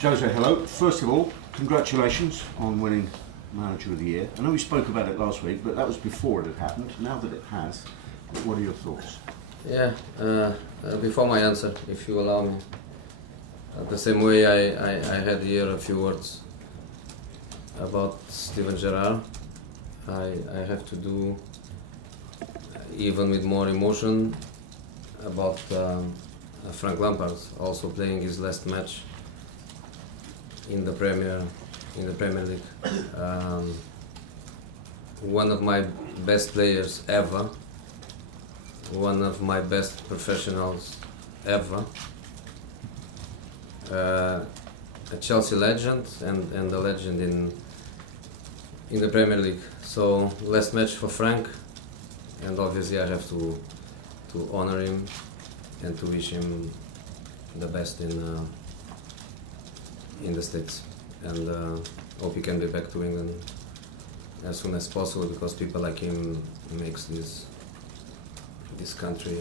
Jose, hello. First of all, congratulations on winning Manager of the Year. I know we spoke about it last week, but that was before it had happened. Now that it has, what are your thoughts? Yeah, before my answer, if you allow me. The same way I had here a few words about Steven Gerrard. I have to do, even with more emotion, about Frank Lampard also playing his last match in the Premier League. One of my best players ever, one of my best professionals ever, a Chelsea legend and a legend in the Premier League. So last match for Frank, and obviously I have to honor him and to wish him the best in the States, and hope he can be back to England as soon as possible, because people like him makes this country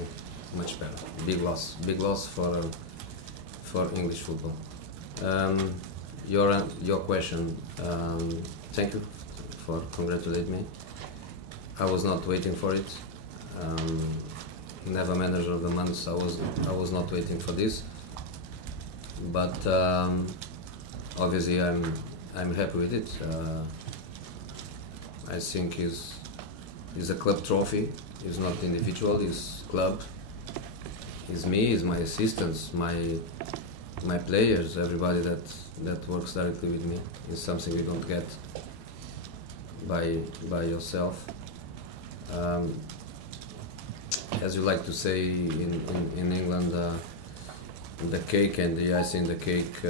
much better. Big loss for English football. Your question. Thank you for congratulating me. I was not waiting for it. Never Manager of the Month. I was not waiting for this. But obviously I'm happy with it. I think it's a club trophy. It's not individual. It's club. It's me. It's my assistants. My players. Everybody that works directly with me. It's something you don't get by yourself. As you like to say in England, the cake and the icing the cake.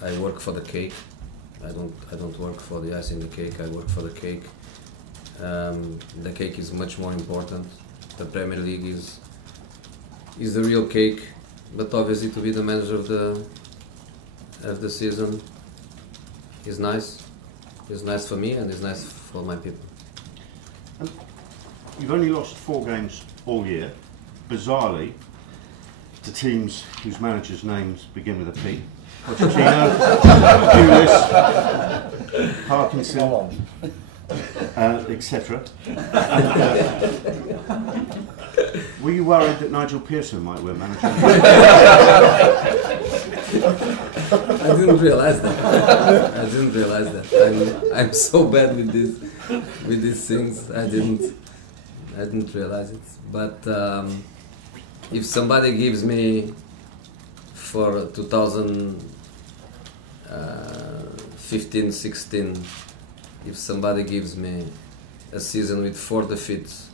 I work for the cake. I don't work for the icing the cake. I work for the cake. The cake is much more important. The Premier League is the real cake, but obviously to be the manager of the season is nice. It's nice for me and it's nice for my people. You've only lost 4 games all year. Bizarrely, to teams whose managers' names begin with a P. Pochettino, Pulis, Parkinson, etc. Were you worried that Nigel Pearson might win manager? I didn't realize that. I'm so bad with these things. I didn't realize it. But if somebody gives me for 2015-16, if somebody gives me a season with 4 defeats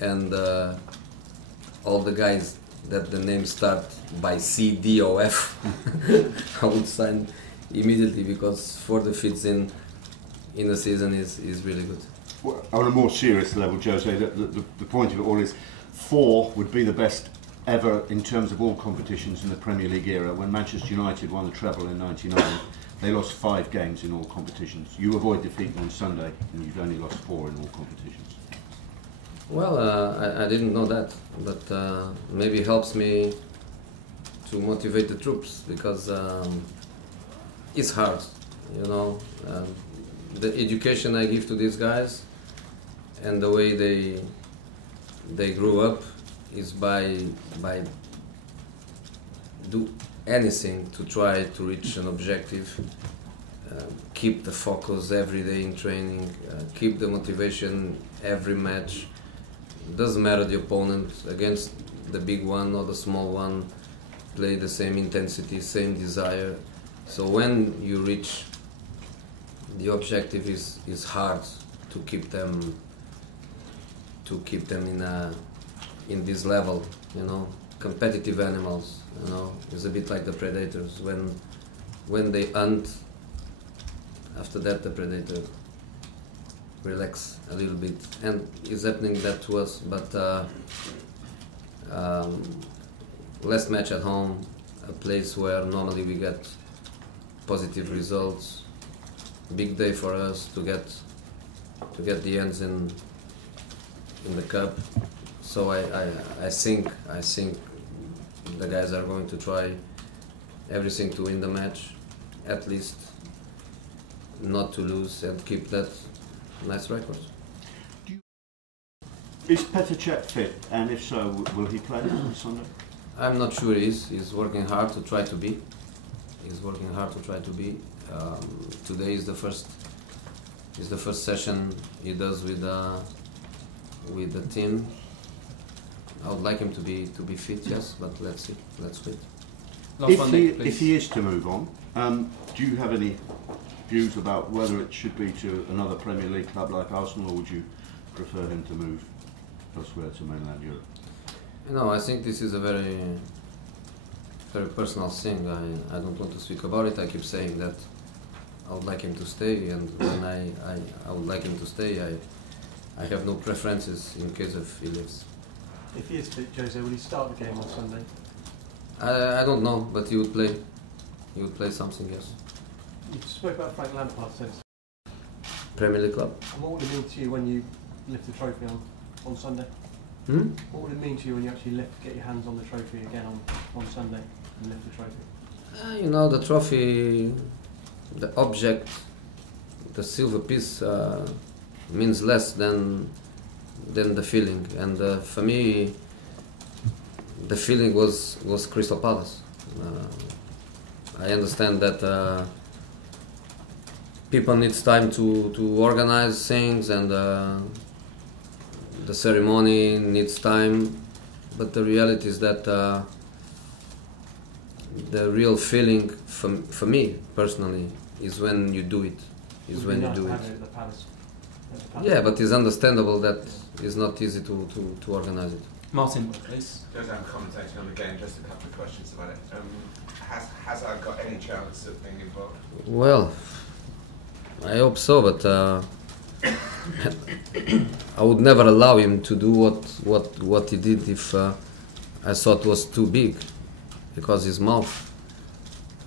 and all the guys that the names start by C, D or F, I would sign immediately, because 4 defeats in a season is really good. Well, on a more serious level, Jose, the point of it all is 4 would be the best ever in terms of all competitions in the Premier League era. When Manchester United won the treble in '99, they lost 5 games in all competitions. You avoid defeat on Sunday, and you've only lost 4 in all competitions. Well, I didn't know that, but maybe it helps me to motivate the troops, because it's hard, you know. The education I give to these guys and the way they grew up is by do anything to try to reach an objective, keep the focus every day in training, keep the motivation every match. Doesn't matter the opponent, against the big one or the small one, play the same intensity, same desire. So when you reach the objective, is hard to keep them in this level, you know. Competitive animals, you know, it's a bit like the predators. When they hunt, after that the predator relax a little bit, and it's happening that to us. But last match at home, a place where normally we get positive results, big day for us to get the ends in the cup. So I think the guys are going to try everything to win the match, at least not to lose and keep that nice record. Is Petr Cech fit, and if so, will he play on Sunday? I'm not sure he is. He's working hard to try to be. Today is the first session he does with the team. I would like him to be fit, yes, but let's see. Let's wait. If he is to move on, do you have any views about whether it should be to another Premier League club like Arsenal, or would you prefer him to move elsewhere to mainland Europe? No, I think this is a very personal thing. I don't want to speak about it. I keep saying that I would like him to stay, and when I would like him to stay, I have no preferences in case of he leaves. If he is fit, Jose, will he start the game on Sunday? I don't know, but he would play. He would play something, yes. You spoke about Frank Lampard, so Premier League club. and what would it mean to you when you lift the trophy on Sunday? What would it mean to you when you actually get your hands on the trophy again on Sunday and lift the trophy? You know, the trophy, the object, the silver piece means less than the feeling, and for me, the feeling was Crystal Palace. I understand that people need time to organize things, and the ceremony needs time, but the reality is that the real feeling for me personally is when you do it. Yeah, but it's understandable that it's not easy to organize it. Martin, please. Goes down commentating on the game, just a couple of questions about it. Has Hazard got any chance of being involved? Well, I hope so, but I would never allow him to do what he did if I thought was too big, because his mouth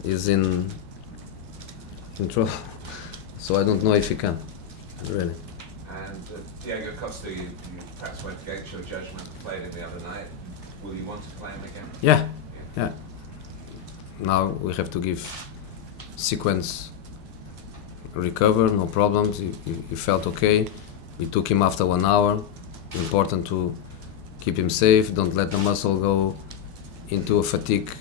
is in trouble. So I don't know if he can, really. And Diego Costa, you perhaps went against your judgment, played him the other night. Will you want to play him again? Yeah. Now we have to give sequence recover, no problems. He felt okay. We took him after 1 hour. Important to keep him safe. Don't let the muscle go into a fatigue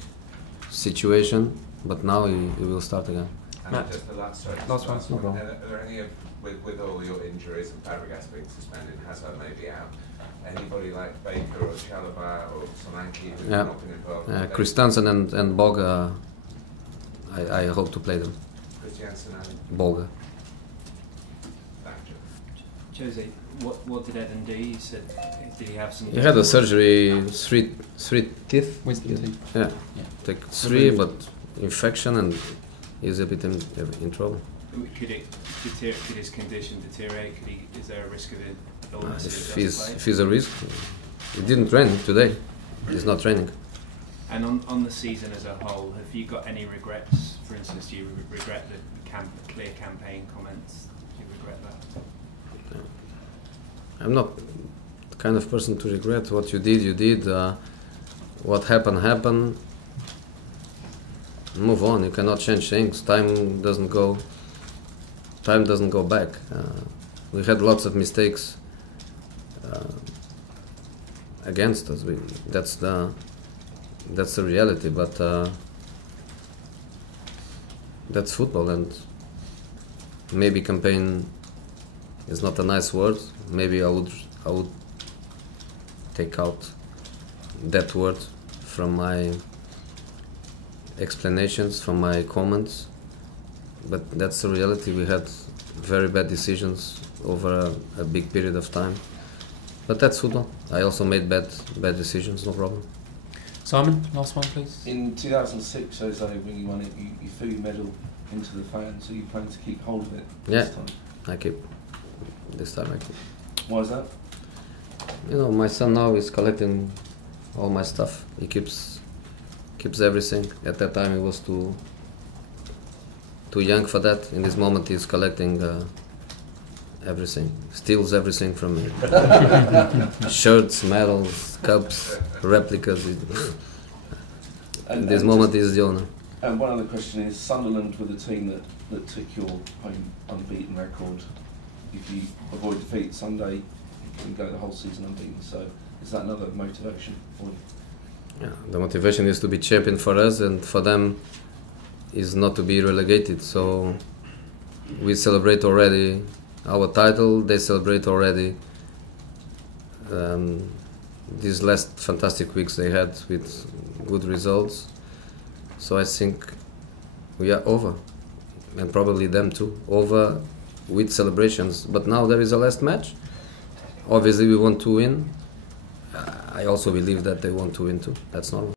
situation. But now he will start again. And Matt. just the last one. No problem. Are there any with all your injuries and Fabregas being suspended, Hazard may be out? Anybody like Baker or Chalobah or Solanke who's not been involved? Christensen and Boga, I hope to play them. Christiansen and Boga. Jose, what did Evan do? You said, did he have some... He had a surgery, three teeth. Wisdom teeth. Yeah. Take 3, but infection, and he's a bit in trouble. Could his condition deteriorate? Is there a risk of it illness? If he's a risk, he didn't train today. He's not training. And on the season as a whole, have you got any regrets? For instance, do you regret the clear campaign comments? Do you regret that? I'm not the kind of person to regret. What you did. What happened. Move on. You cannot change things. Time doesn't go back. We had lots of mistakes against us. That's the reality. But that's football, and maybe campaign is not a nice word. Maybe I would take out that word from my explanations, from my comments. But that's the reality. We had very bad decisions over a big period of time. But that's football. I also made bad decisions, no problem. Simon, last one, please. In 2006, Jose, when you won it, you threw your medal into the fans, so you plan to keep hold of it this time? I keep. This time I keep. Why is that? You know, my son now is collecting all my stuff. He keeps everything. At that time he was too young for that. In this moment he's collecting everything. Steals everything from me. Shirts, medals, cups, replicas. In this moment he's the owner. And one other question is, Sunderland were the team that took your home unbeaten record. If you avoid defeat Sunday, you can go the whole season unbeaten. So is that another motivation for you? Yeah, the motivation is to be champion for us, and for them is not to be relegated. So we celebrate already our title, they celebrate already these last fantastic weeks they had with good results. So I think we are over, and probably them too, over with celebrations. But now there is a last match. Obviously we want to win. I also believe that they want to win too. That's normal.